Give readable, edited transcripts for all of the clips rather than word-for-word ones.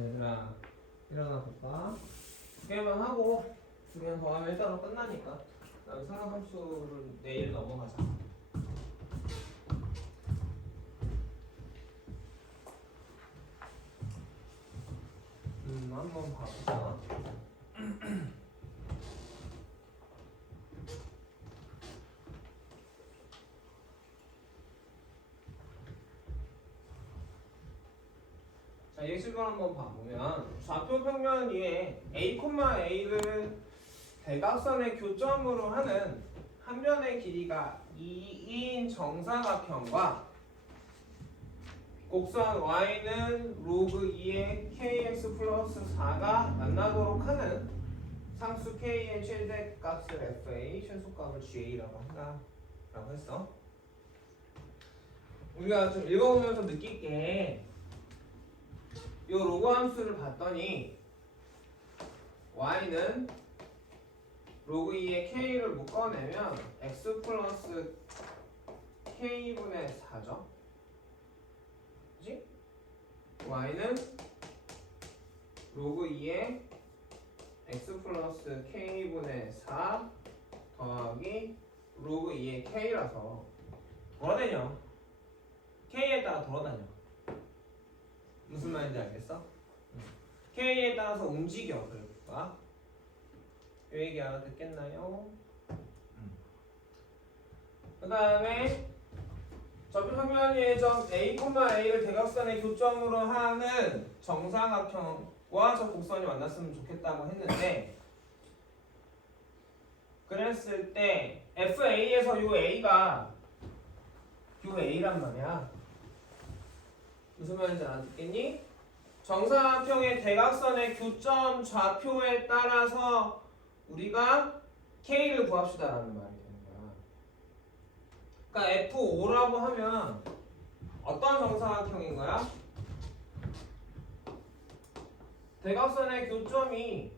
얘들아 일어나 볼까? 두 개만 하고 두 개만 더 하면 일단은 끝나니까. 그다음에 상함수를 내일 넘어가자. 한번 봐보자. 자, 예시를 한번 봐보면 좌표 평면 위에 A, A를 대각선의 교점으로 하는 한 변의 길이가 2인 정사각형과 곡선 y는 로그 2의 kx 플러스 4가 만나도록 하는 상수 k의 최대값을 fa, 최소값을 ga라고 한다 라고 했어. 우리가 좀 읽어보면서 느낄 게 이 로그 함수를 봤더니 y는 로그 2의 k를 묶어내면 x 플러스 k분의 4죠. 그치? y는 로그 2의 x 플러스 k분의 4 더하기 로그 2의 k라서 돌아다녀. k에 따라 돌아다녀. 무슨 말인지 알겠어? k에 따라서 움직여. 그러니까 이 얘기 알아듣겠나요? 그 다음에 좌표 평면 위의 점 A, A를 대각선의 교점으로 하는 정사각형과 저 곡선이 만났으면 좋겠다고 했는데, 그랬을 때 FA에서 요 A가 요 A란 말이야. 무슨 말인지 알아듣겠니? 정사각형의 대각선의 교점 좌표에 따라서 우리가 K를 구합시다라는 말이 되는 거야. 그러니까 F5라고 하면 어떤 정사각형인 거야? 대각선의 교점이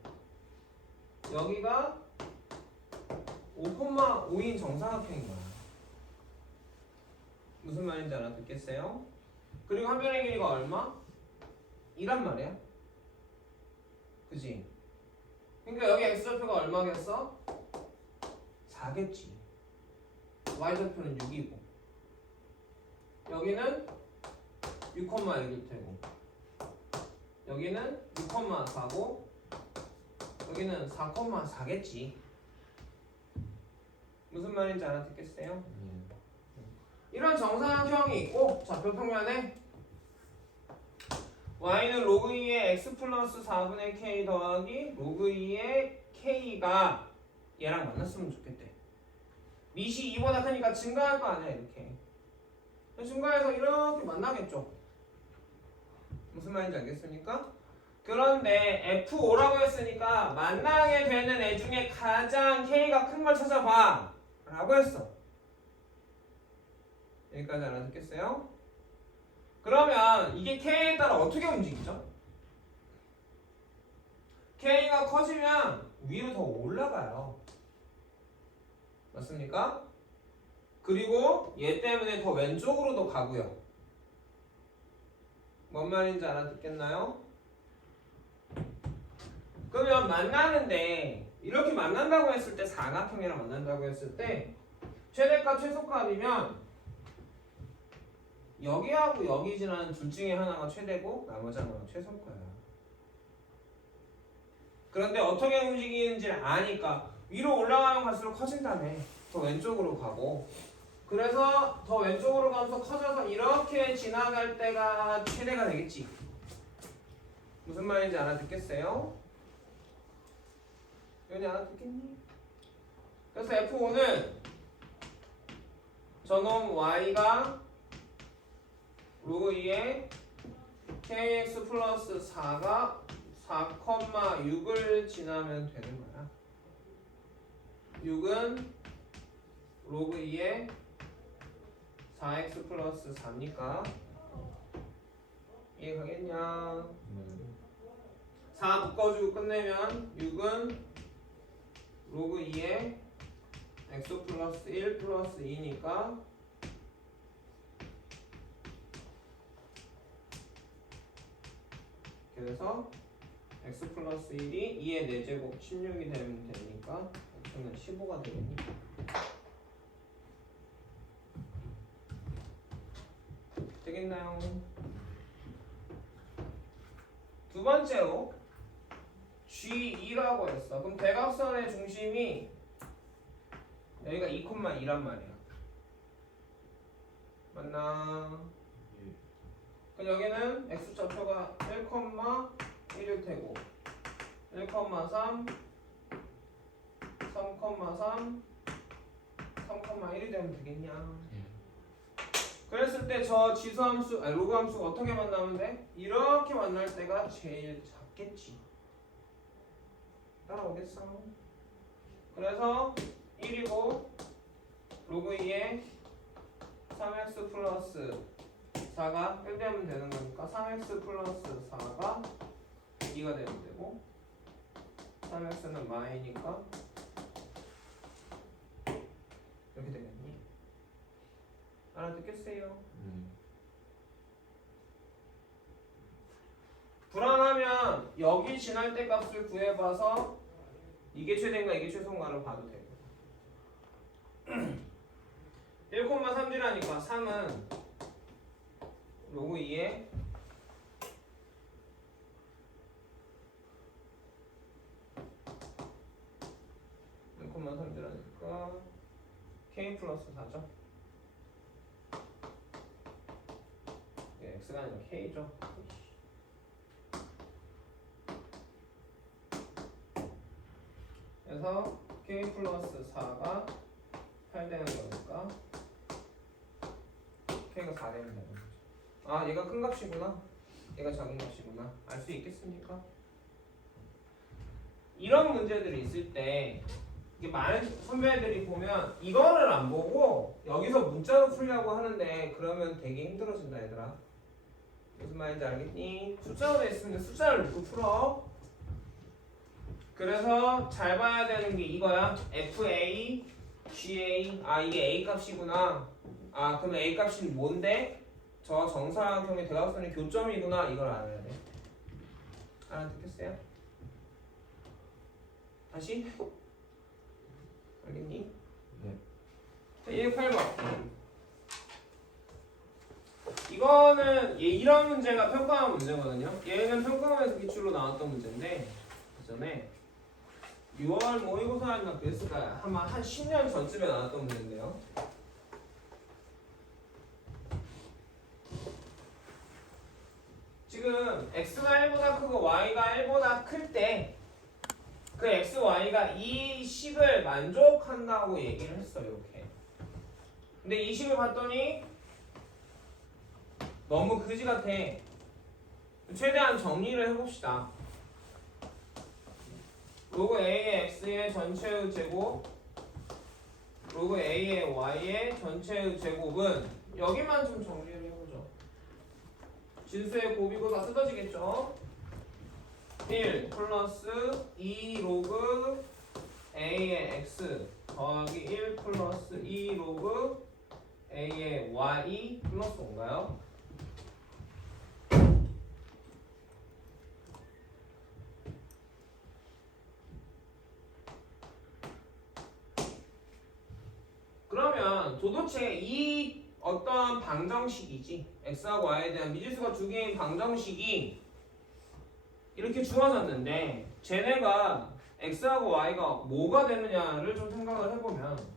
여기가 5,5인 정사각형인 거야. 무슨 말인지 알아듣겠어요? 그리고 한 변의 길이가 얼마? 2란 말이야. 그지? 그러니까 여기 x좌표가 얼마겠어? 4겠지. y좌표는 6이고 여기는 6,6일 테고 여기는 6,4고 여기는 4,4겠지. 무슨 말인지 알아듣겠어요? 이런 정사각형이 있고 좌표 평면에 y는 로그 2의 x 플러스 4분의 k 더하기 로그 2의 k가 얘랑 만났으면 좋겠대. 밑이 2보다 크니까 증가할 거 아니야. 이렇게 증가해서 이렇게 만나겠죠. 무슨 말인지 알겠습니까? 그런데 F5라고 했으니까 만나게 되는 애 중에 가장 k가 큰 걸 찾아봐 라고 했어. 여기까지 알아듣겠어요? 그러면 이게 k에 따라 어떻게 움직이죠? k가 커지면 위로 더 올라가요. 맞습니까? 그리고 얘 때문에 더 왼쪽으로도 가고요. 뭔 말인지 알아듣겠나요? 그러면 만나는데 이렇게 만난다고 했을 때 사각형이랑 만난다고 했을 때 최대값 최소값이면 여기하고 여기 지나는 둘 중에 하나가 최대고 나머지 하나가 최소값이야. 그런데 어떻게 움직이는지를 아니까 위로 올라가면 갈수록 커진다며. 더 왼쪽으로 가고 그래서 더 왼쪽으로 가면서 커져서 이렇게 지나갈 때가 최대가 되겠지. 무슨 말인지 알아듣겠어요? 여기 알아듣겠니? 그래서 F5는 저놈 y가 로그 2의 kx 플러스 4가 4,6을 지나면 되는 거야. 6은 로그 2의 4x 플러스 4니까 이해가겠냐? 4 묶어주고 끝내면 6은 로그 2의 x 플러스 1 플러스 2니까 이렇게 그래서 x 플러스 1이 2의 4제곱 16이 되면 되니까 x는 15가 되겠니? 되겠나요? 두 번째로 G2라고 했어. 그럼 대각선의 중심이 여기가 2,2란 말이야. 맞나? 그럼 여기는 x좌표가 1,1일 테고 1,3 3,3 3,1이 되면 되겠냐? 그랬을 때 저 지수함수, 아니 로그함수가 어떻게 만나면 돼? 이렇게 만날 때가 제일 작겠지. 따라오겠어? 그래서 1이고 로그 2에 3x 플러스 4가 1 되면 되는 거니까 3x 플러스 4가 2가 되면 되고 3x는 마이니까 이렇게 되겠니? 알아듣겠어요? 불안하면 여기 지날 때 값을 구해봐서 이게 최대인가 이게 최소인가를 봐도 되고 1,3D라니까 3은 로그 2에 1,3D라니까 K 플러스 4죠. X가 아니라 K죠. 그래서 K 플러스 4가 8 되는 거니까 K가 4 되면 되는 거죠. 아, 얘가 큰 값이구나. 얘가 작은 값이구나. 알 수 있겠습니까? 이런 문제들이 있을 때 이게 많은 선배들이 보면 이거를 안 보고 여기서 문자로 풀려고 하는데 그러면 되게 힘들어진다 얘들아. 무슨 말인지 알겠니? 숫자로 돼 있으면 숫자를 놓고 풀어. 그래서 잘 봐야 되는 게 이거야. FA, GA. 아, 이게 A 값이구나. 아, 그럼 A 값이 뭔데? 저 정사각형의 대각선의 교점이구나. 이걸 알아야 돼. 알아듣겠어요? 다시? 알겠니? 네. 108번. 이거는 이런 문제가 평가원 문제거든요. 얘는 평가원에서 기출로 나왔던 문제인데 그 전에 6월 모의고사였나 그랬을까요? 아마 한 10년 전쯤에 나왔던 문제인데요. 지금 x가 1보다 크고 y가 1보다 클 때 그 x, y가 이 식을 만족한다고 얘기를 했어요. 이렇게. 근데 이 식을 봤더니 너무 그지 같아. 최대한 정리를 해봅시다. 로그 a의 x의 전체의 제곱 로그 a의 y의 전체의 제곱은 여기만 좀 정리를 해보죠. 진수의 곱이고 다 뜯어지겠죠? 1 플러스 2 로그 a의 x 더하기 1 플러스 2 로그 a의 y 플러스 5인가요? 그러면 도대체 이 어떤 방정식이지 x하고 y에 대한 미지수가 두 개인 방정식이 이렇게 주어졌는데 쟤네가 x하고 y가 뭐가 되느냐를 좀 생각을 해보면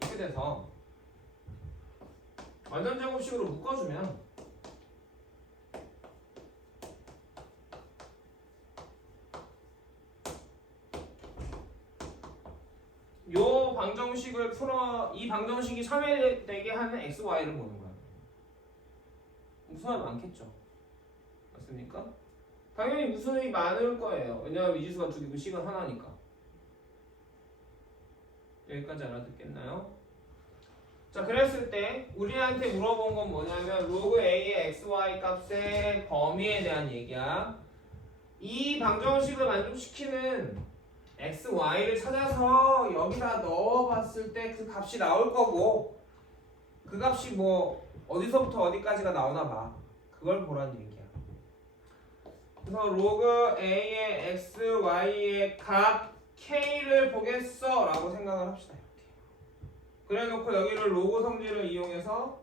이렇게 돼서 완전 제곱식으로 묶어주면 요 방정식을 풀어 이 방정식이 3이 되게 하는 x, y를 보는 거야. 무수가 많겠죠. 맞습니까? 당연히 무수이 많을 거예요. 왜냐하면 미지수가 두 개고 식은 하나니까. 여기까지 알아듣겠나요? 자, 그랬을 때 우리한테 물어본 건 뭐냐면 로그 a의 xy 값의 범위에 대한 얘기야. 이 방정식을 만족시키는 x, y를 찾아서 여기다 넣어봤을 때 그 값이 나올 거고 그 값이 뭐 어디서부터 어디까지가 나오나 봐. 그걸 보라는 얘기야. 그래서 로그 a의 x, y의 값 k를 보겠어 라고 생각을 합시다. 이렇게. 그래 놓고 여기를 로그 성질을 이용해서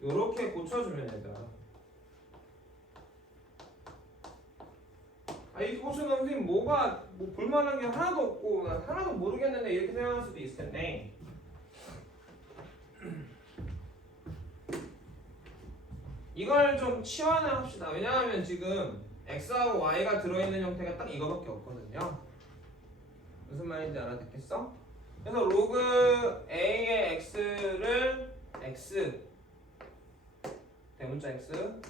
이렇게 고쳐주면 얘들아. 이렇게 고쳐놓으면 선생님 뭐가 뭐 볼만한 게 하나도 없고 난 하나도 모르겠는데 이렇게 생각할 수도 있을 텐데 이걸 좀 치환을 합시다. 왜냐하면 지금 x하고 y가 들어있는 형태가 딱 이거밖에 없거든요. 무슨 말인지 알아듣겠어? 그래서 로그 a의 x를 x 대문자 x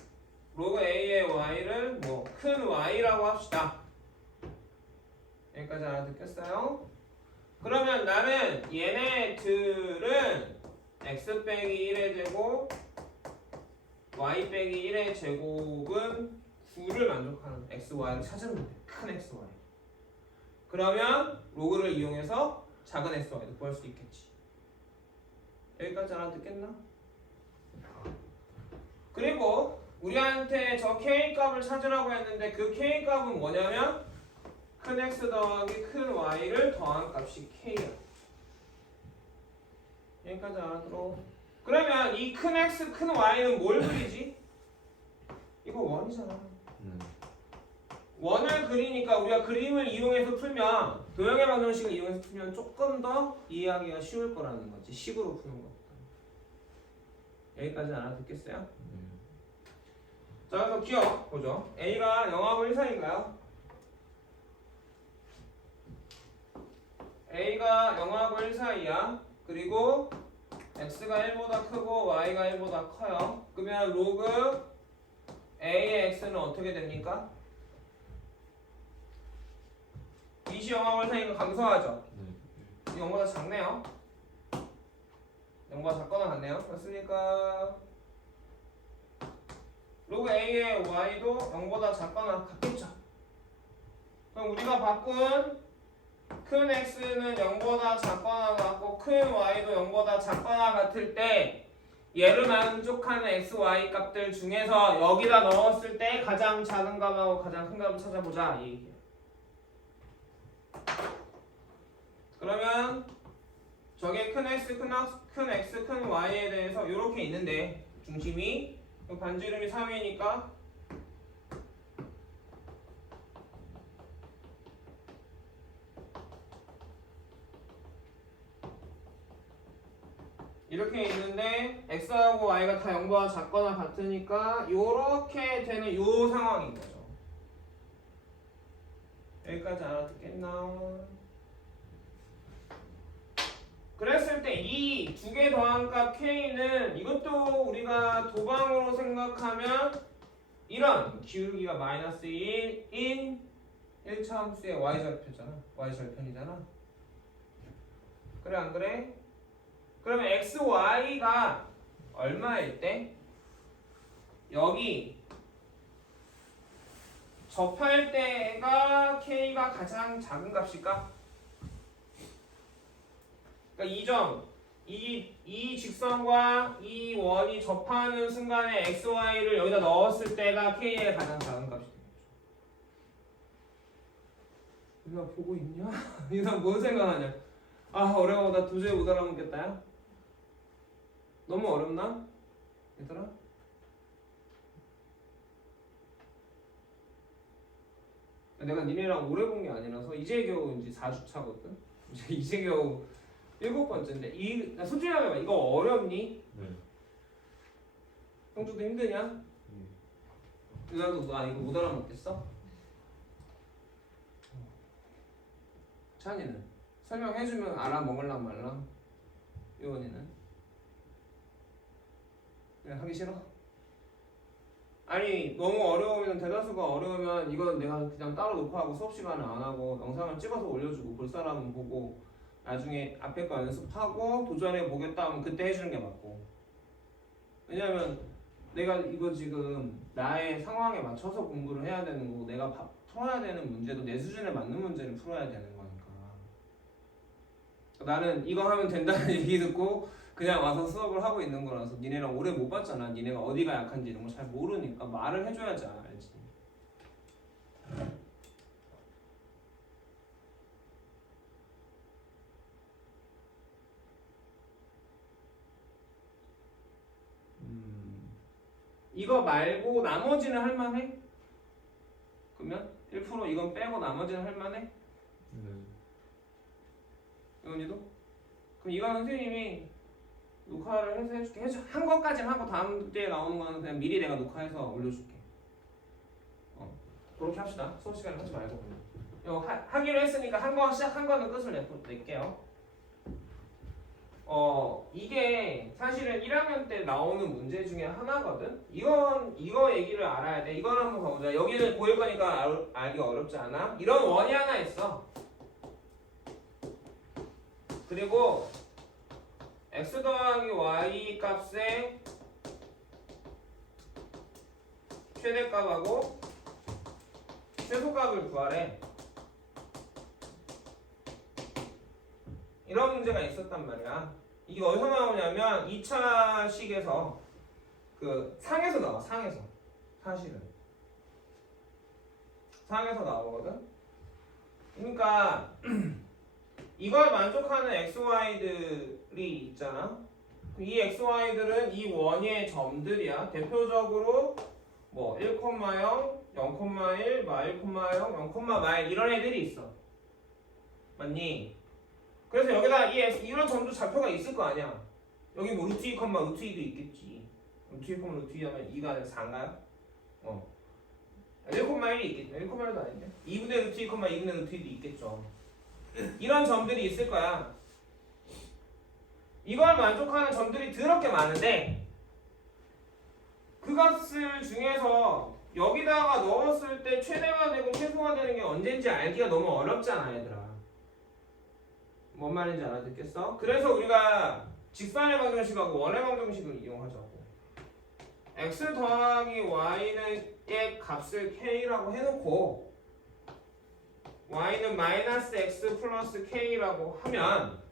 로그 a의 y를 뭐 큰 y라고 합시다. 여기까지 알아듣겠어요? 그러면 나는 얘네들은 x 빼기 1의 제곱 y 빼기 1의 제곱은 9를 만족하는 x, y를 찾으면 돼. 큰 x, y. 그러면 로그를 이용해서 작은 x, y도 구할 수 있겠지. 여기까지 알아듣겠나? 그리고 우리한테 저 k 값을 찾으라고 했는데 그 k 값은 뭐냐면 큰 x 더하기 큰 y를 더한 값이 k야. 여기까지 알아들어. 그러면 이 큰 x 큰 y는 뭘 그리지? 이거 원이잖아. 원을 그리니까 우리가 그림을 이용해서 풀면 도형의 방정식을 이용해서 풀면 조금 더 이해하기가 쉬울 거라는 거지. 식으로 푸는 것보다. 여기까지 알아듣겠어요? 자, 그래서 기억 보죠. a가 0하고 1 사이인가요? a가 0하고 1 사이야. 그리고 x가 1보다 크고 y가 1보다 커요. 그러면 로그 a의 x는 어떻게 됩니까? 이시 0하고 1 사이니까 감소하죠. 0보다 작네요. 0보다 작거나 같네요. 그렇습니까? 로그 a의 y도 0보다 작거나 같겠죠. 그럼 우리가 바꾼 큰 x는 0보다 작거나 같고 큰 y도 0보다 작거나 같을 때 얘를 만족하는 x, y 값들 중에서 여기다 넣었을 때 가장 작은 값하고 가장 큰 값을 찾아보자 이 얘기예요. 그러면 저게 큰 x, 큰 y에 대해서 이렇게 있는데 중심이 반지 이름이 3이니까 이렇게 있는데 x하고 y가 다 0보다 작거나 같으니까 이렇게 되는 요 상황인 거죠. 여기까지 알아듣겠나? 그랬을 때 이 두 개 더한 값 k는 이것도 우리가 도방으로 생각하면 이런 기울기가 마이너스 1인 1차함수의 y절표잖아. y절편이잖아. 그래 안 그래? 그러면 x, y가 얼마일 때 여기 접할 때가 k가 가장 작은 값일까? 그러니까 이 점, 이 직선과 이 원이 접하는 순간에 x, y를 여기다 넣었을 때가 k의 가장 작은 값이 되겠죠. 누나 보고 있냐? 누나 뭔 생각하냐? 아 어려워 나 도저히 못 알아먹겠다 야. 너무 어렵나? 얘들아? 내가 니네랑 오래 본 게 아니라서 이제 겨우 이제 4주차거든? 이제 겨우 7번째인데 나 솔직히 말해봐 이거 어렵니? 네. 형주도 힘드냐? 누나도 나 이거 못 알아먹겠어? 찬이는? 설명해주면 알아먹을란 말랑? 요원이는? 그냥 하기 싫어? 아니 너무 어려우면 대다수가 어려우면 이건 내가 그냥 따로 녹화하고 수업 시간에 안 하고 영상을 찍어서 올려주고 볼 사람은 보고 나중에 앞에 거 연습하고 도전해 보겠다 하면 그때 해주는 게 맞고. 왜냐면 내가 이거 지금 나의 상황에 맞춰서 공부를 해야 되는 거고 내가 풀어야 되는 문제도 내 수준에 맞는 문제를 풀어야 되는 거니까. 나는 이거 하면 된다는 얘기 듣고 그냥 와서 수업을 하고 있는 거라서 니네랑 오래 못 봤잖아. 니네가 어디가 약한지 이런 거 잘 모르니까 말을 해줘야지 알지. 이거 말고 나머지는 할만해? 그러면 1% 이건 빼고 나머지는 할만해? 네. 이건이도? 그럼 이건 선생님이 녹화를 해서 해줄게. 한 것까지는 하고 다음 주에 나오는 거는 그냥 미리 내가 녹화해서 올려줄게. 그렇게 합시다. 수업 시간에 하지 말고. 이거 하기로 했으니까 한 거 시작한 거는 끝을 낼게요. 이게 사실은 1학년 때 나오는 문제 중에 하나거든. 이거 얘기를 알아야 돼. 이걸 한번 봐보자. 여기는 보일 거니까 알기 어렵지 않아. 이런 원이 하나 있어. 그리고 x 더하기 y 값의 최대값하고 최소값을 구하래. 이런 문제가 있었단 말이야. 이게 어디서 나오냐면 2차식에서 그 상에서 나와. 상에서. 사실은 상에서 나오거든. 그러니까 이걸 만족하는 xy들이 있잖아. 이 xy들은 이 원의 점들이야. 대표적으로 뭐 1,0, 0,1, 마 1,0, 0,1 이런 애들이 있어. 맞니? 그래서 여기다 이런 점도 좌표가 있을 거 아니야. 여기 뭐 루트 2, 루트 2도 있겠지. 루트 2, 루트 2 하면 2가 아니라 4인가요? 1,1이 있겠죠. 1,1도 아닌데. 2분의 루트 2, 2분의 루트 2도 있겠죠. 이런 점들이 있을 거야. 이걸 만족하는 점들이 더럽게 많은데 그 값을 중에서 여기다가 넣었을 때 최대가 되고 최소가 되는 게 언제인지 알기가 너무 어렵잖아 얘들아. 뭔 말인지 알아듣겠어? 그래서 우리가 직선의 방정식하고 원의 방정식을 이용하자고. x 더하기 y는 의 값을 k라고 해놓고 y는 마이너스 x 플러스 k라고 하면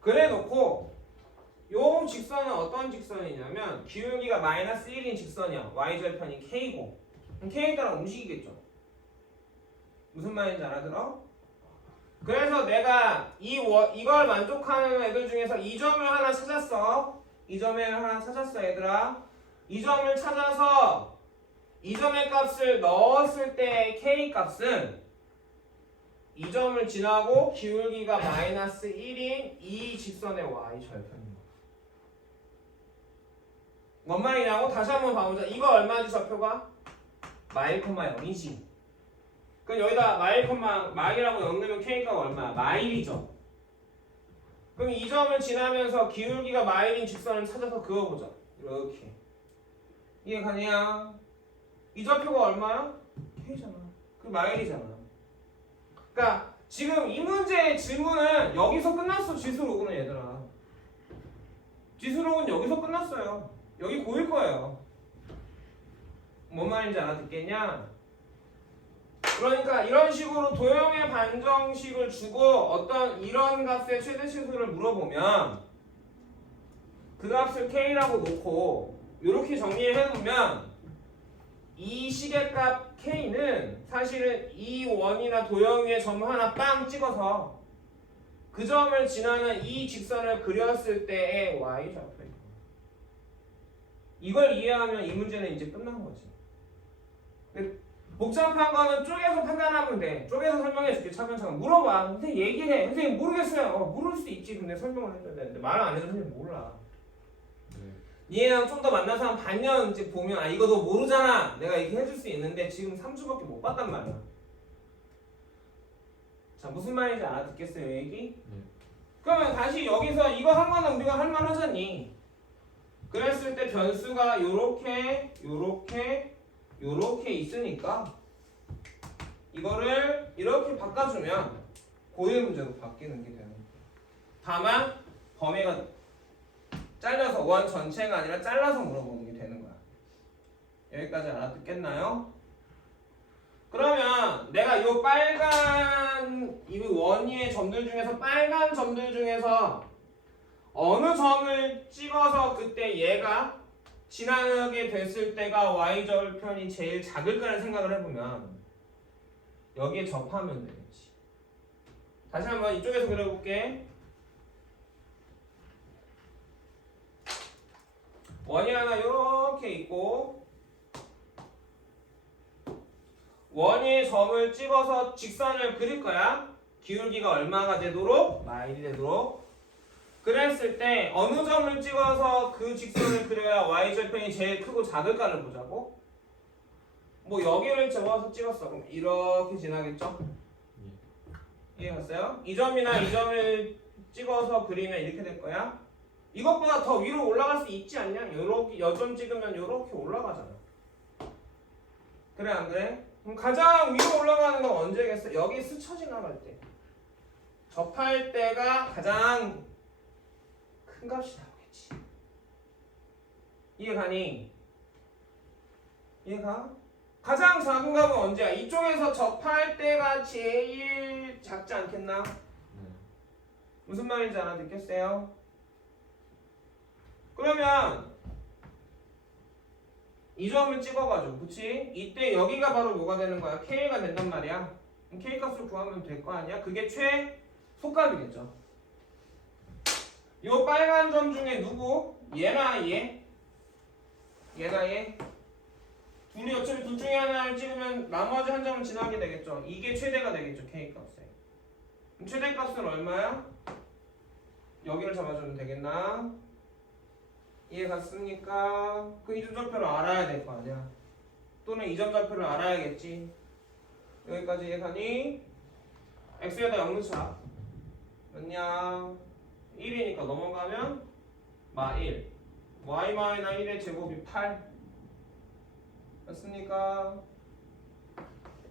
그래 놓고 요 직선은 어떤 직선이냐면 기울기가 마이너스 1인 직선이야. y절편이 k고 그럼 k에 따라 움직이겠죠. 무슨 말인지 알아들어? 그래서 내가 이걸 만족하는 애들 중에서 이 점을 하나 찾았어. 이 점을 하나 찾았어 얘들아. 이 점을 찾아서 이 점의 값을 넣었을 때 k 값은 이 점을 지나고 기울기가 마이너스 1인 이 직선의 y 절편입니다. 뭔 말이냐고 다시 한번 봐보자. 이거 얼마지 좌표가? 마일, 0이지. 그럼 여기다 마일이라고 넣으면 k가 얼마야? 마일이죠. 그럼 이 점을 지나면서 기울기가 마일인 직선을 찾아서 그어보자. 이렇게. 이해 가냐? 이 좌표가 얼마야? k잖아. 그 마일이잖아. 그러니까 지금 이 문제의 질문은 여기서 끝났어. 지수로그는 얘들아. 지수로그는 여기서 끝났어요. 여기 고일 거예요. 뭔 말인지 알아듣겠냐? 그러니까 이런 식으로 도형의 반정식을 주고 어떤 이런 값의 최대 치수를 물어보면 그 값을 k라고 놓고 이렇게 정리해 놓으면 이 식의 값 k는 사실은 이 원이나 도형 위에 점 하나 빵 찍어서 그 점을 지나는 이 직선을 그렸을 때의 y 좌표예요. 이걸 이해하면 이 문제는 이제 끝난 거지. 복잡한 거는 쪼개서 판단하면 돼. 쪼개서 설명해 줄게. 차근차근 물어봐. 선생님 얘기해. 선생님 모르겠어요. 모를 수 있지. 근데 설명을 해줘야 되는데 말을 안 해도 선생님 몰라. 니네랑 좀 더 만나서 한 반년 이제 보면 이거 너 모르잖아. 내가 얘기 해줄 수 있는데 지금 3주밖에 못 봤단 말이야. 자 무슨 말인지 알아듣겠어요 얘기? 그러면 다시 여기서 이거 한 거는 우리가 할 만하잖니. 그랬을 때 변수가 요렇게 있으니까 이거를 이렇게 바꿔주면 고일 문제로 바뀌는 게 되는 거예요. 다만 범위가 잘라서 원 전체가 아니라 잘라서 물어보는 게 되는 거야. 여기까지 알아듣겠나요? 그러면 내가 요 빨간 이 원위의 점들 중에서 빨간 점들 중에서 어느 점을 찍어서 그때 얘가 지나게 됐을 때가 y절편이 제일 작을까를 생각을 해보면 여기에 접하면 되겠지. 다시 한번 이쪽에서 그려볼게. 원이 하나 이렇게 있고 원위의 점을 찍어서 직선을 그릴 거야. 기울기가 얼마가 되도록? 마일이 되도록. 그랬을 때 어느 점을 찍어서 그 직선을 그려야 y절편이 제일 크고 작을까를 보자고. 뭐 여기를 접어서 찍었어. 그럼 이렇게 지나겠죠? 이해갔어요? 이 점이나 이 점을 찍어서 그리면 이렇게 될 거야. 이것보다 더 위로 올라갈 수 있지 않냐? 요렇게 여점 찍으면 요렇게 올라가잖아. 그래 안 그래? 그럼 가장 위로 올라가는 건 언제겠어? 여기 스쳐 지나갈 때. 접할 때가 가장 큰 값이 나오겠지. 이해가니? 이해가? 가장 작은 값은 언제야? 이쪽에서 접할 때가 제일 작지 않겠나? 무슨 말인지 알아듣겠어요? 그러면 이 점을 찍어가지고, 그치? 이때 여기가 바로 뭐가 되는 거야? K가 된단 말이야. K 값을 구하면 될 거 아니야? 그게 최소값이겠죠. 요 빨간 점 중에 누구? 얘나 얘? 얘나 얘? 둘이 어차피 둘 중에 하나를 찍으면 나머지 한 점은 지나게 되겠죠. 이게 최대가 되겠죠. K 값에. 그럼 최대 값은 얼마야? 여기를 잡아주면 되겠나? 이해 갔습니까? 그 이점 좌표를 알아야 될 거 아니야. 또는 이점 좌표를 알아야겠지. 여기까지 이해가니? x에다 0 넣자. 몇냐? 1이니까 넘어가면 마 1. y-1의 제곱이 8. 맞습니까?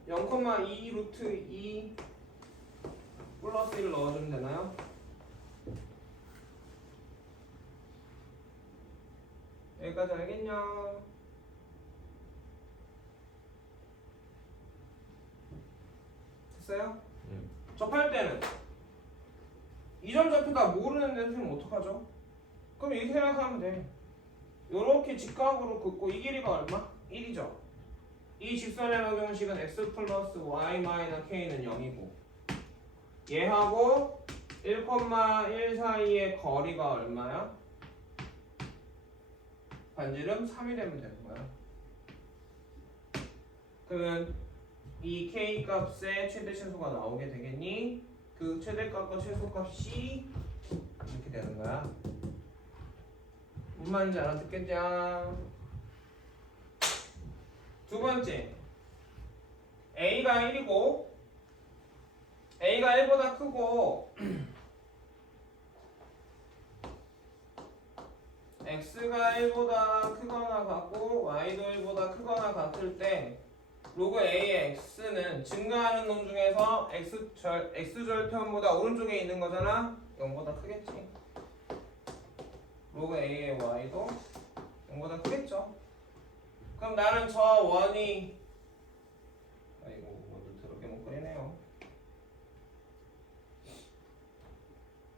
0,2 루트 2 플러스 1 넣어주면 되나요? 여기까지 알겠냐? 됐어요? 접할 때는 이 점 좌표가 모르는데 선생님 어떡하죠? 그럼 이렇게 생각하면 돼. 요렇게 직각으로 긋고 이 길이가 얼마? 1이죠. 이 직선의 방정식은 x 플러스 y 마이너스 k는 0이고 얘하고 1,1 사이의 거리가 얼마야? 반지름 3이 되면 되는 거야. 그러면 이 k 값의 최대 최소가 나오게 되겠니? 그 최대값과 최소값이 이렇게 되는 거야. 무슨 말인지 알아듣겠냐? 두 번째, a가 1이고 a가 1보다 크고 x가 1보다 크거나 같고 y도 1보다 크거나 같을 때 로그 a의 x는 증가하는 놈 중에서 x절편보다 오른쪽에 있는 거잖아? 0보다 크겠지. 로그 a의 y도 0보다 크겠죠. 그럼 나는 저 원이 아이고 먼저 더럽게 못 그리네요.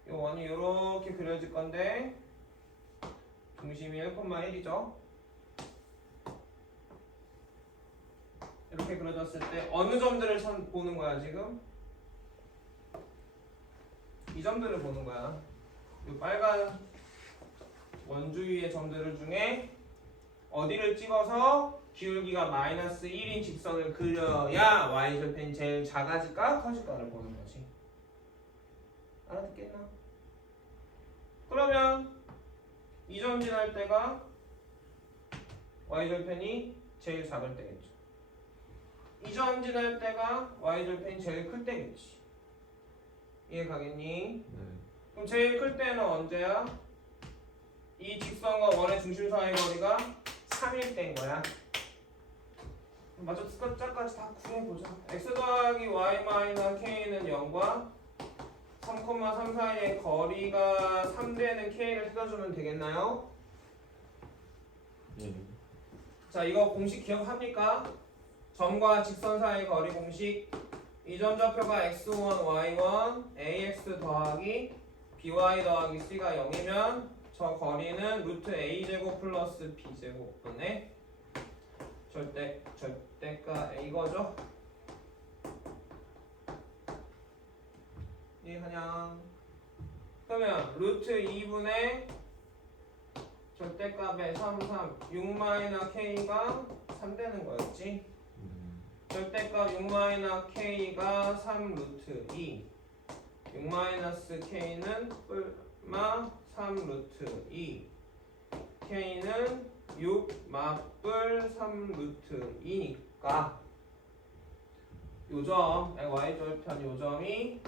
이 원이 이렇게 그려질 건데 중심이 1,1이죠. 이렇게 그려졌을 때 어느 점들을 보는 거야 지금? 이 점들을 보는 거야. 이 빨간 원주위의 점들 중에 어디를 찍어서 기울기가 마이너스 1인 직선을 그려야 y절편이 제일 작아질까 커질까를 보는 거지. 알아듣겠나? 그러면 이 점 지날 때가 y절편이 제일 작을 때겠죠. 이 점 지날 때가 y절편이 제일 클 때겠지. 이해 가겠니? 그럼 제일 클 때는 언제야? 이 직선과 원의 중심 사이의 거리가 3일 때인 거야. 마저 숫자까지 다 구해보자. x 더하기 y 마이너스 k는 0과 3,3 사이의 거리가 3되는 K를 찾아주면 되겠나요? 예. 자, 이거 공식 기억합니까? 점과 직선 사이의 거리 공식. 이 점 좌표가 x1, y1, ax 더하기 by 더하기 c가 0이면 저 거리는 루트 a제곱 플러스 b제곱분의 절대가 a거죠? 이해하냐? 그러면 루트 2분의 절대값의 6 k가 3 되는 거였지? 절대값 6 k가 3 루트 2 6 k는 뿔마 3 루트 2 k는 6 맞불 3 루트 2니까 요점 y절편 요점이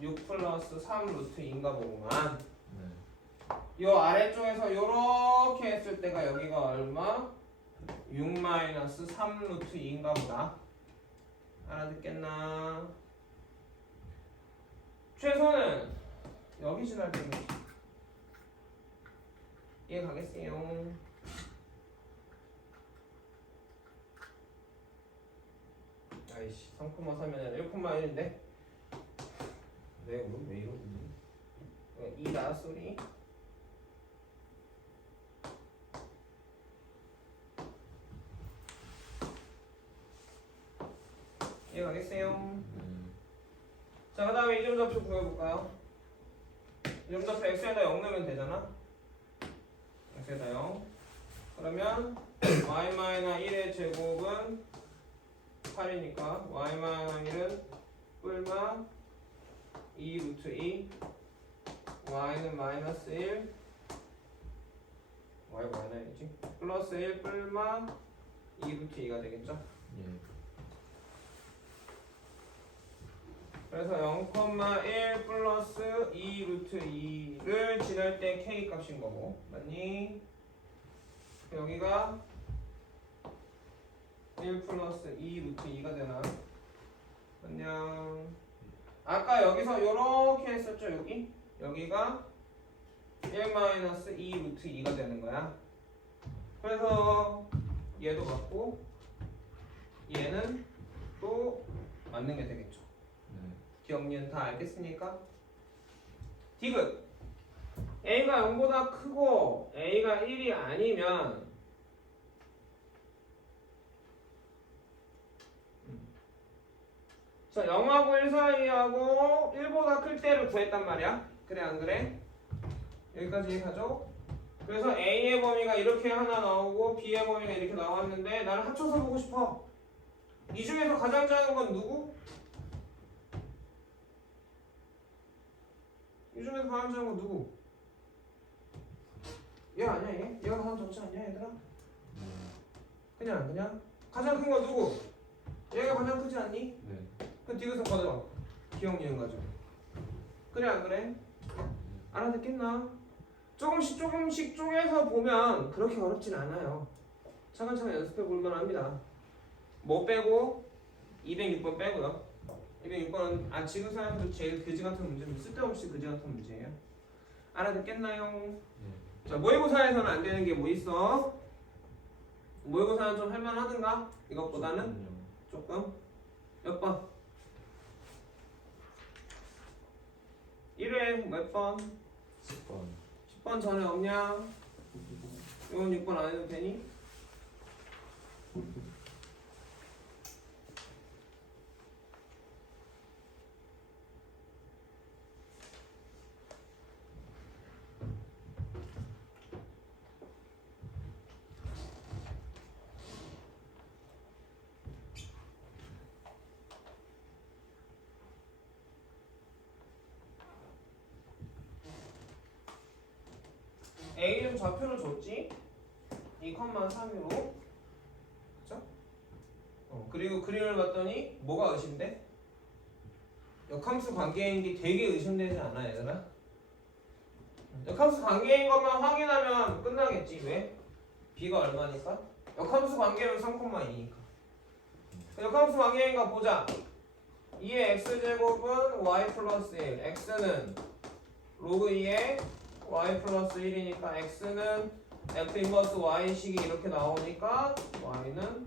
6 플러스 3 루트 2인가 보구만. 요 아래쪽에서 요렇게 했을 때가 여기가 얼마? 6 마이너스 3 루트 2인가 보다. 알아듣겠나? 최소는 여기 지날 때는 이해 가겠어요? 아이씨 3,3면 1,1인데 왜 이러니? 2다 소리. 이해 가겠어요? 자, 그 다음에 이점 좌표 구해볼까요? 이점 좌표 x에다 0 넣으면 되잖아? x에다 0 그러면 y-1의 제곱은 8이니까 y-1은 뿔마 2 루트 2 y는 마이너스 1 y가 마이너스이지 플러스 1 뿔마 2 루트 2가 되겠죠? 그래서 0,1 플러스 2 루트 2를 지날 때 k 값인 거고 맞니? 여기가 1 플러스 2 루트 2가 되나? 안녕. 아까 여기서 요렇게 했었죠 여기? 여기가 1 마이너스 2 루트 2가 되는 거야. 그래서 얘도 맞고 얘는 또 맞는 게 되겠죠. 기억니은 다 알겠습니까? 디귿 A가 0보다 크고 A가 1이 아니면 자 0하고 1 사이하고 1보다 클 때를 구했단 말이야. 그래 안 그래? 여기까지 이해하죠? 그래서 A의 범위가 이렇게 하나 나오고 B의 범위가 이렇게 나왔는데 나는 합쳐서 보고 싶어. 이 중에서 가장 작은 건 누구? 이 중에서 가장 작은 건 누구? 얘 아니야 얘? 얘가 가장 작지 않냐 얘들아? 그냥 가장 큰 건 누구? 얘가 가장 크지 않니? 그럼 디귿은 걷어봐. 기억 니은 가지고. 그래 안 그래? 알아듣겠나? 조금씩 쪼개서 보면 그렇게 어렵진 않아요. 차근차근 연습해 볼만 합니다. 뭐 빼고? 206번 빼고요. 206번은 지금 생각해도 제일 그지 같은 문제인데 쓸데없이 그지 같은 문제예요. 알아듣겠나요? 자, 모의고사에서는 안 되는 게 뭐 있어? 모의고사는 좀 할만하든가? 이것보다는 조금? 몇 번? 1회 몇 번? 10번. 10번 전에 없냐? 이건 6번 안 해도 되니? A는 좌표를 줬지? 2,3으로 그쵸? 그리고 그림을 봤더니 뭐가 의심돼? 역함수 관계인 게 되게 의심되지 않아 얘들아? 역함수 관계인 것만 확인하면 끝나겠지. 왜? B가 얼마니까? 역함수 관계는 3,2니까 역함수 관계인 거 보자. 2의 x제곱은 y 플러스 1, x는 로그 2의 y 플러스 1이니까 x는 f 인버스 y식이 이렇게 나오니까 y는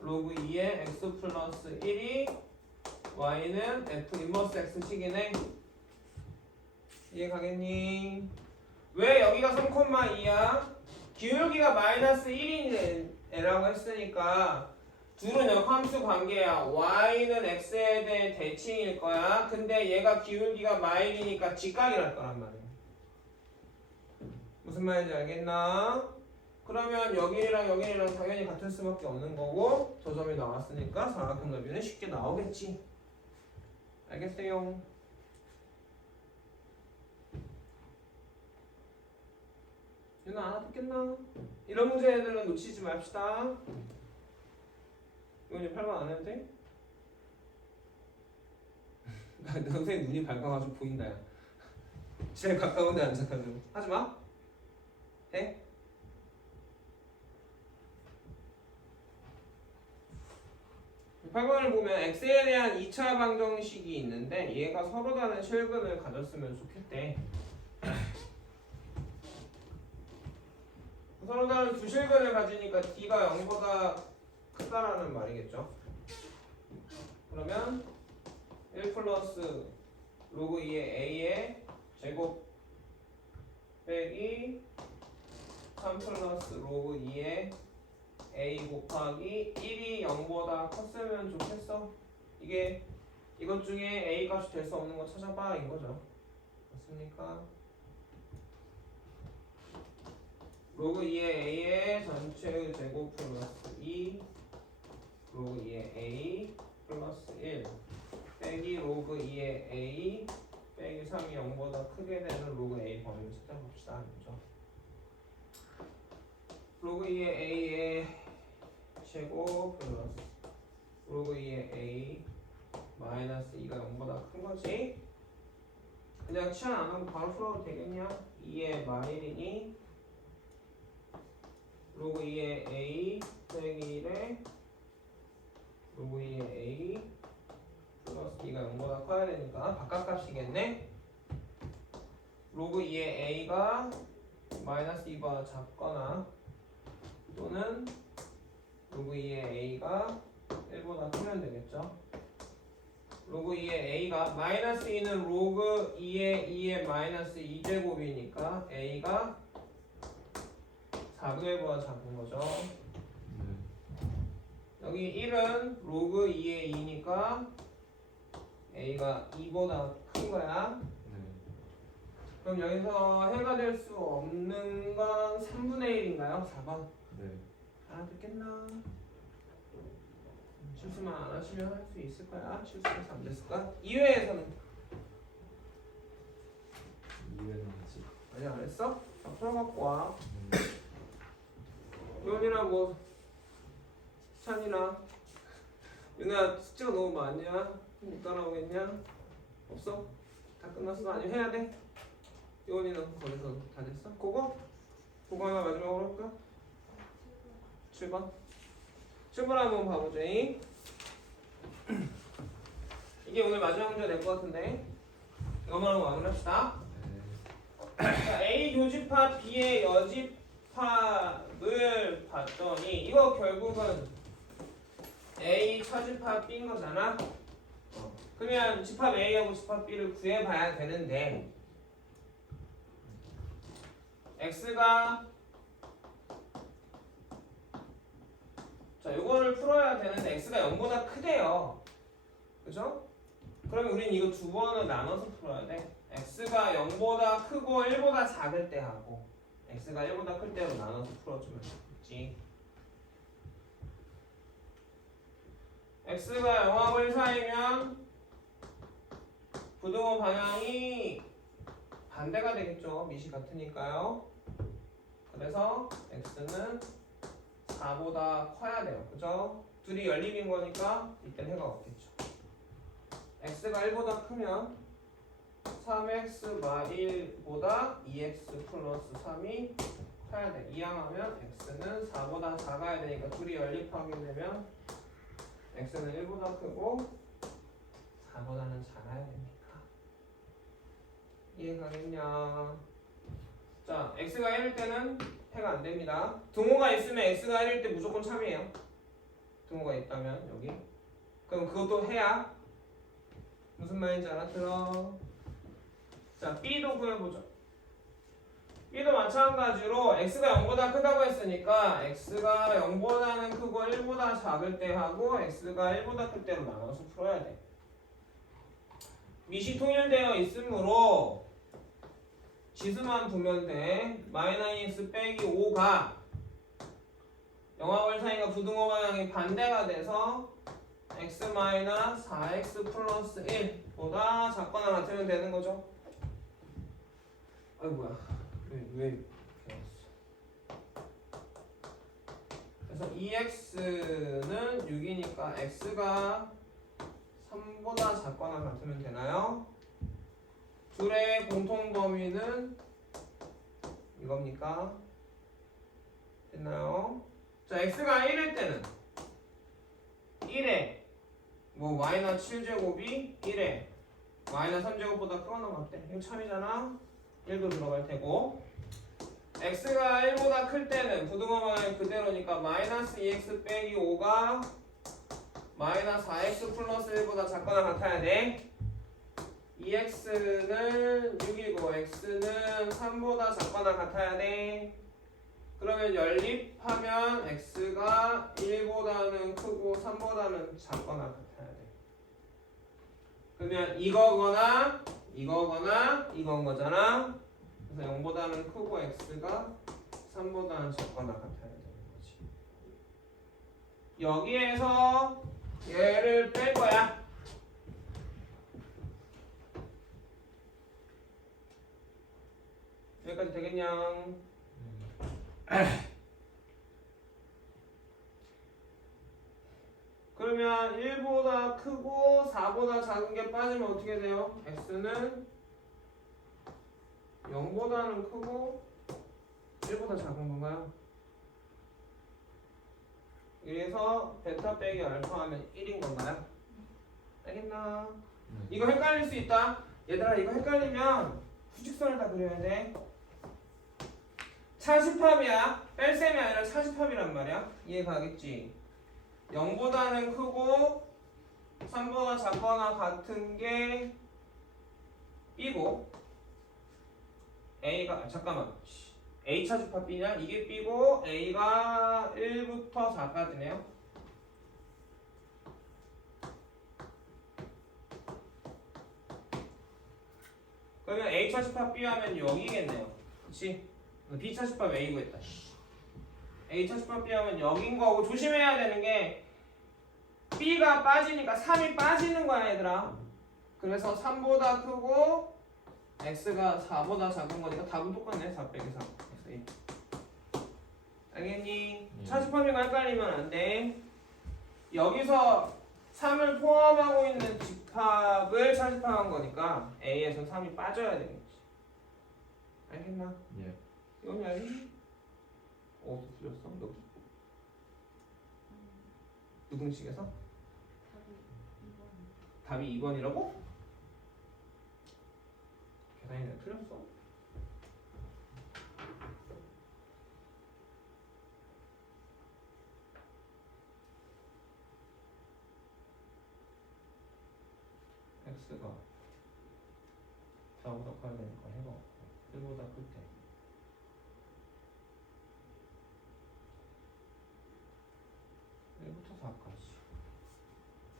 로그 2의 x 플러스 1이 y는 f 인버스 x식이네. 이해 가겠니? 왜 여기가 3,2야? 기울기가 마이너스 1인 애라고 했으니까 둘은 역함수 관계야. y는 x에 대해 대칭일 거야. 근데 얘가 기울기가 마일이니까 직각이랄 거란 말이야. 무슨 말인지 알겠나? 그러면 여기랑 여기랑 당연히 같을 수밖에 없는 거고 저 점이 나왔으니까 사각형 너비는 쉽게 나오겠지. 알겠어요? 유나 안 아프겠나? 이런 문제들은 놓치지 맙시다. 이거 이제 8번 안 해도 돼? 선생님 눈이 밝아가지고 보인다 야. 제일 가까운 데 앉아가지고 하지마. 해? 팔 8번을 보면 x에 대한 2차 방정식이 있는데 얘가 서로 다른 실근을 가졌으면 좋겠대. 서로 다른 두 실근을 가지니까 d가 0보다 크다라는 말이겠죠. 그러면 1 플러스 로그 2의 a의 제곱 빼기 3 플러스 로그 2의 a 곱하기 1이 0보다 컸으면 좋겠어. 이게 이것 중에 a 값이 될 수 없는 거 찾아봐 이거죠. 맞습니까? 로그 2의 a의 전체의 제곱 플러스 2 로그 2의 a 플러스 1 빼기 로그 2의 a 빼기 3이 0보다 크게 되는 로그 a 범위를 찾아봅시다. 그죠? 로그 2의 a의 제곱 플러스 로그 2의 a 마이너스 2가 0보다 큰 거지? 그냥 치환 안 하고 바로 풀어도 되겠냐? 2의 마일이니 로그 2의 a 빼기 1에 로그 2의 a 플러스 2가 0보다 커야 되니까 바깥값이겠네? 로그 2의 a가 마이너스 2보다 작거나 또는 로그 2의 a가 1보다 크면 되겠죠? 로그 2의 a가 마이너스 2는 로그 2의 마이너스 2제곱이니까 a가 4분의 1보다 작은 거죠. 여기 1은 로그 2의 2니까 a가 2보다 큰 거야. 그럼 여기서 해가 될 수 없는 건 3분의 1인가요? 4번. 네. 알아듣겠나? 실수만 안 하시면 할 수 있을 거야. 실수해서 안 됐을까? 2회에서는 2회는 아직. 아직 안 했어? 자, 풀어갖고 와. 요원이랑 뭐 찬이나 윤아 숙제가 너무 많냐? 못 따라오겠냐? 없어? 다 끝났어? 아니면 해야 돼? 요원이는 거기서 다 됐어? 그거? 그거 하나 마지막으로 할까? 7번 7번 한번 봐보자. 이게 오늘 마지막 문제 될 것 같은데 이것만 하고 마무리합시다. 자, A 교집합 B의 여집합을 봤더니 이거 결국은 A 처집합 B인 거잖아. 그러면 집합 A하고 집합 B를 구해봐야 되는데 X가 자 요거를 풀어야 되는데 X가 0보다 크대요. 그죠? 그러면 우린 이거 두 번을 나눠서 풀어야 돼. X가 0보다 크고 1보다 작을 때 하고 X가 1보다 클 때로 나눠서 풀어주면 되겠지. X가 0하고 1 사이면 부등호 방향이 반대가 되겠죠. 밑이 같으니까요. 그래서 X는 4보다 커야 돼요. 그죠? 둘이 연립인 거니까 이때는 해가 없겠죠. X가 1보다 크면 3x 마1보다 2x 플러스 3이 커야 돼. 이항하면 x는 4보다 작아야 되니까 둘이 연립하게 되면 x는 1보다 크고 4보다는 작아야 되니까. 이해가겠냐? 자, x가 1일 때는 해가 안 됩니다. 등호가 있으면 x가 1일 때 무조건 참이에요. 등호가 있다면 여기. 그럼 그것도 해야 무슨 말인지 알아들어? 자, b도 구해보죠. b도 마찬가지로 x가 0보다 크다고 했으니까 x가 0보다는 크고 1보다 작을 때 하고 x가 1보다 클 때로 나눠서 풀어야 돼. 밑이 통일되어 있으므로 지수만 두면 돼. 마이너스 빼기 5가 영하골 사이가 부등호 방향이 반대가 돼서 x 마이너스 4x 플러스 1보다 작거나 같으면 되는 거죠. 아이 뭐야? 왜 이렇게 왔어? 그래서 2x는 6이니까 x가 3보다 작거나 같으면 되나요? 둘의 공통 범위는 이겁니까? 됐나요? 자, x가 1일 때는 1에 뭐 마이너스 7제곱이 1에 마이너스 3제곱보다 크거나 같대. 이거 참이잖아. 1도 들어갈 테고 x가 1보다 클 때는 부등호 방향이 그대로니까 마이너스 2x 빼기 5가 마이너스 4x 플러스 1보다 작거나 같아야 돼. 2x는 6이고 x는 3보다 작거나 같아야 돼. 그러면 연립하면 x가 1보다는 크고 3보다는 작거나 같아야 돼. 그러면 이거거나 이건 거잖아. 그래서 0보다는 크고 x가 3보다는 작거나 같아야 되는 거지. 여기에서 얘를 뺄 거야. 여기까지 되겠냐? 그러면 1보다 크고 4보다 작은 게 빠지면 어떻게 돼요? x는 0보다는 크고 1보다 작은 건가요? 그래서 베타 빼기 알파 하면 1인 건가요? 알겠나? 이거 헷갈릴 수 있다. 얘들아 이거 헷갈리면 수직선을 다 그려야 돼. 차집합이야. 뺄셈이 아니라 차집합이란 말이야. 이해 가겠지? 0보다는 크고 3보다 작거나 같은 게 B고 A가 잠깐만 A 차집합 B냐? 이게 B고 A가 1부터 4까지네요. 그러면 A 차집합 B 하면 여기겠네요. 그치? B 차집합 A고 했다. A 차집합 B 하면 여긴 거고 조심해야 되는 게 B가 빠지니까 3이 빠지는 거야 얘들아. 그래서 3보다 크고 X가 4보다 작은 거니까 답은 똑같네. 4 빼기 3 X1. 알겠니? 차집합이 헷갈리면 안 돼. 여기서 3을 포함하고 있는 집합을 차집합한 거니까 A에서 3이 빠져야 되는 거지. 알겠나? 예. 이건 알지? 어디서 틀렸어? 여기? 누등식에서? 답이 2번이라고? 계산이 내가 틀렸어? x가 4보다 커야 되니까 해봐. 1보다 클 때. 부터 4까지.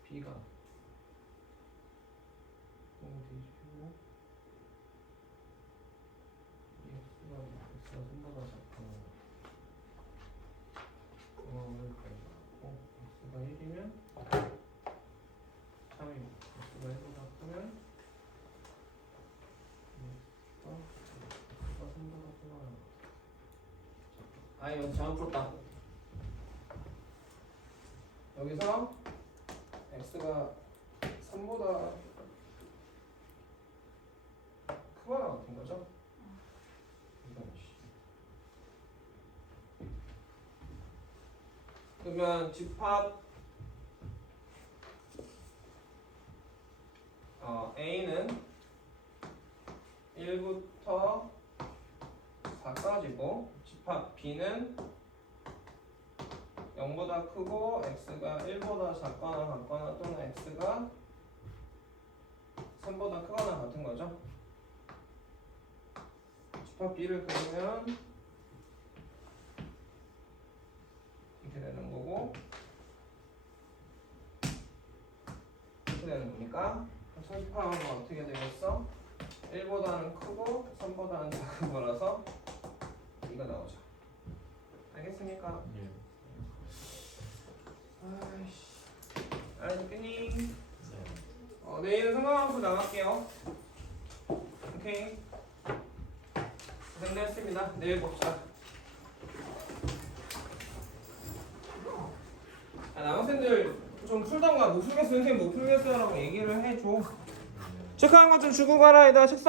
b가 뒤집히고 x가 3보다 작고 x가 1이면 3이 x가 1보다 크면 x가 3보다 크면 여기 잘못 풀었다. 여기서 x가 3보다 크거나 같은 거죠? 그러면 집합 A는 1부터 4까지고 집합 B는 0보다 크고 x가 1보다 작거나 같거나 또는 x가 3보다 크거나 같은 거죠. 집합 B를 그리면 이렇게 되는 거고 이렇게 되는 겁니까? 소집합은 어떻게 되겠어? 1보다는 크고 3보다는 작은 거라서 이거 나오죠. 알겠습니까? 예. 아이씨. 알겠니? 네. 내일은 성형함수 나갈게요. 오케이. 고생들 했습니다. 내일 봅시다. 남학생들 좀 풀던가 못 풀겠어 선생님 못 풀겠어라고 얘기를 해줘. 체크한 것 좀 주고 가라. 얘들아 책상